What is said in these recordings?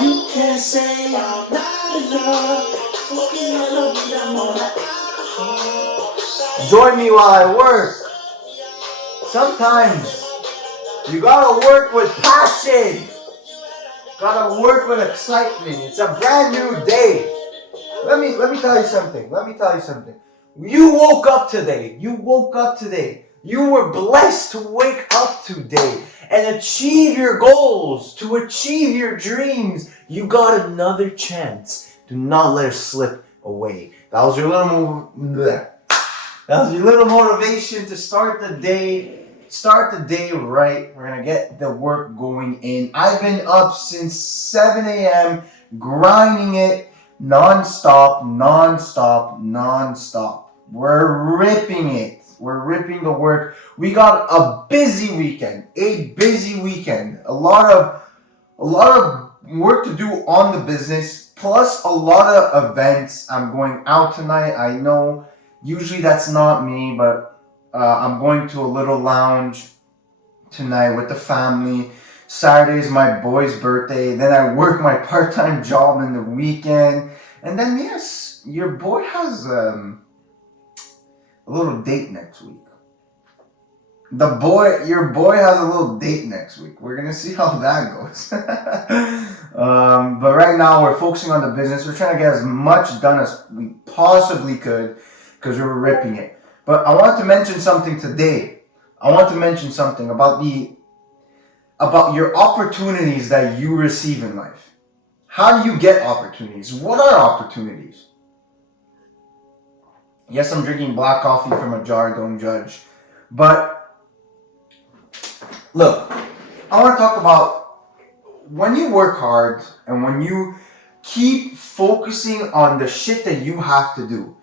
You can't say I'm not enough. Smoking on the weed, I'm on the alcohol. Join me while I work. Sometimes you gotta work with passion. Gotta work with excitement. It's a brand new day. Let me tell you something. You woke up today. You were blessed to wake up today and achieve your goals, to achieve your dreams. You got another chance. Do not let it slip away. That was your little motivation to start the day. Start the day right. We're gonna get the work going in. I've been up since 7 a.m. grinding it non-stop. We're ripping it. We're ripping the work. We got a busy weekend. A lot of work to do on the business, plus a lot of events. I'm going out tonight. I know usually that's not me, but I'm going to a little lounge tonight with the family. Saturday's my boy's birthday. Then I work my part-time job in the weekend. And then, yes, your boy has a little date next week. Your boy has a little date next week. We're going to see how that goes. But right now, we're focusing on the business. We're trying to get as much done as we possibly could because we're ripping it. But I want to mention something today. About your opportunities that you receive in life. How do you get opportunities? What are opportunities? Yes, I'm drinking black coffee from a jar, don't judge. But look, I want to talk about when you work hard and when you keep focusing on the shit that you have to do.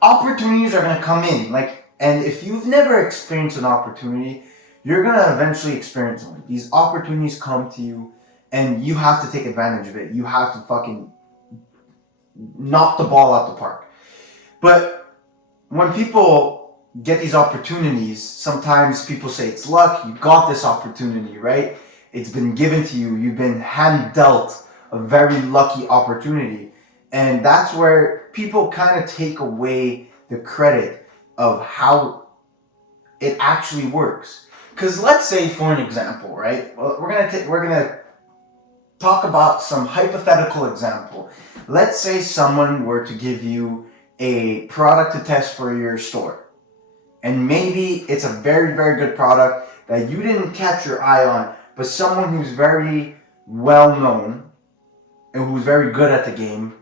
Opportunities are going to come in. And if you've never experienced an opportunity, you're going to eventually experience one. These opportunities come to you and you have to take advantage of it. You have to fucking knock the ball out the park. But when people get these opportunities, sometimes people say it's luck. You got this opportunity, right? It's been given to you. You've been hand dealt a very lucky opportunity. And that's where people kind of take away the credit of how it actually works. Because let's say, for an example, right? Well, we're gonna talk about some hypothetical example. Let's say someone were to give you a product to test for your store, and maybe it's a very, very good product that you didn't catch your eye on, but someone who's very well known and who's very good at the game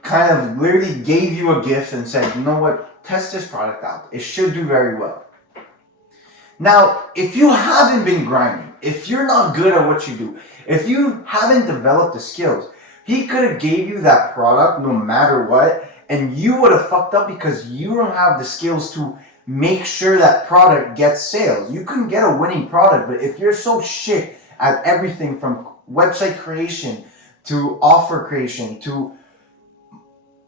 kind of literally gave you a gift and said, you know what, test this product out. It should do very well. Now, if you haven't been grinding, if you're not good at what you do, if you haven't developed the skills, he could have gave you that product no matter what, and you would have fucked up because you don't have the skills to make sure that product gets sales. You can get a winning product, but if you're so shit at everything from website creation to offer creation to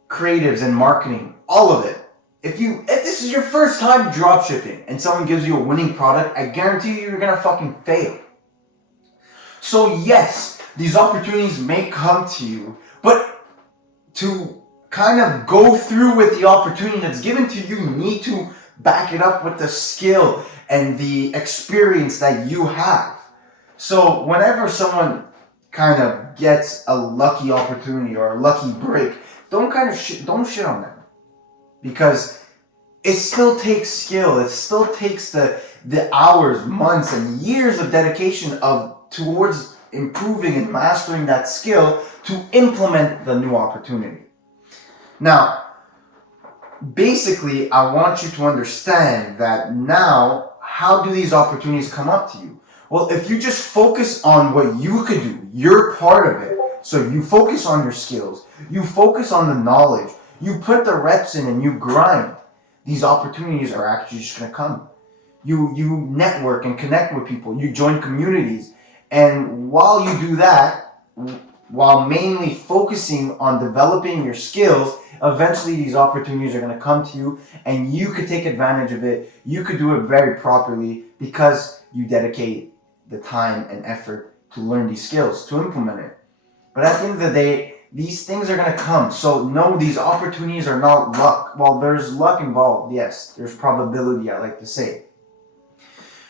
creatives and marketing, all of it. If this is your first time drop shipping and someone gives you a winning product, I guarantee you're gonna fucking fail. So yes, these opportunities may come to you, but to kind of go through with the opportunity that's given to you, you need to back it up with the skill and the experience that you have. So whenever someone kind of gets a lucky opportunity or a lucky break, don't shit on them, because it still takes skill. It still takes the hours, months, and years of dedication towards improving and mastering that skill to implement the new opportunity. Now, basically, I want you to understand that now, how do these opportunities come up to you? Well, if you just focus on what you could do, you're part of it. So you focus on your skills, you focus on the knowledge, you put the reps in and you grind. These opportunities are actually just going to come. You network and connect with people, you join communities, and while you do that, while mainly focusing on developing your skills, eventually these opportunities are going to come to you and you could take advantage of it. You could do it very properly because you dedicate the time and effort to learn these skills, to implement it. But at the end of the day, these things are going to come. So no, these opportunities are not luck. Well, there's luck involved, yes. There's probability, I like to say.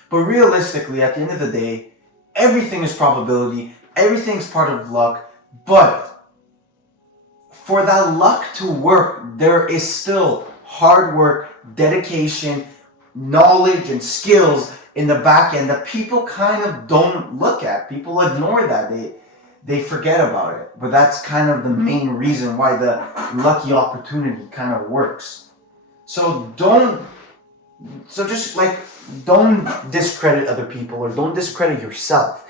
But realistically, at the end of the day, everything is probability. Everything's part of luck. But for that luck to work, there is still hard work, dedication, knowledge, and skills in the back end that people kind of don't look at. People ignore that. They forget about it. But that's kind of the main reason why the lucky opportunity kind of works. So don't discredit other people or don't discredit yourself.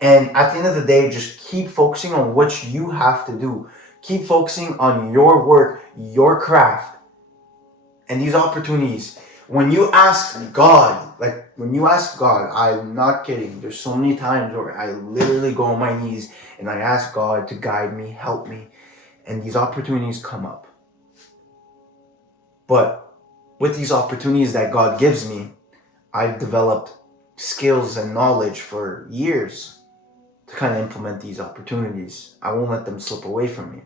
And at the end of the day, just keep focusing on what you have to do. Keep focusing on your work, your craft, and these opportunities. When you ask God, I'm not kidding. There's so many times where I literally go on my knees and I ask God to guide me, help me, and these opportunities come up. But with these opportunities that God gives me, I've developed skills and knowledge for years to kind of implement these opportunities. I won't let them slip away from me.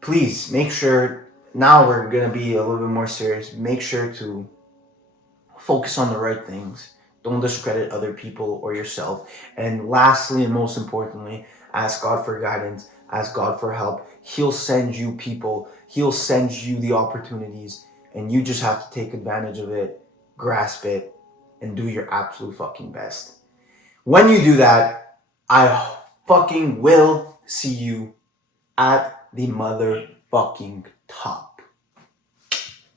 Please make sure, now we're going to be a little bit more serious, make sure to focus on the right things. Don't discredit other people or yourself. And lastly and most importantly, ask God for guidance, ask God for help. He'll send you people, He'll send you the opportunities, and you just have to take advantage of it, grasp it, and do your absolute fucking best. When you do that, I fucking will see you at the motherfucking top.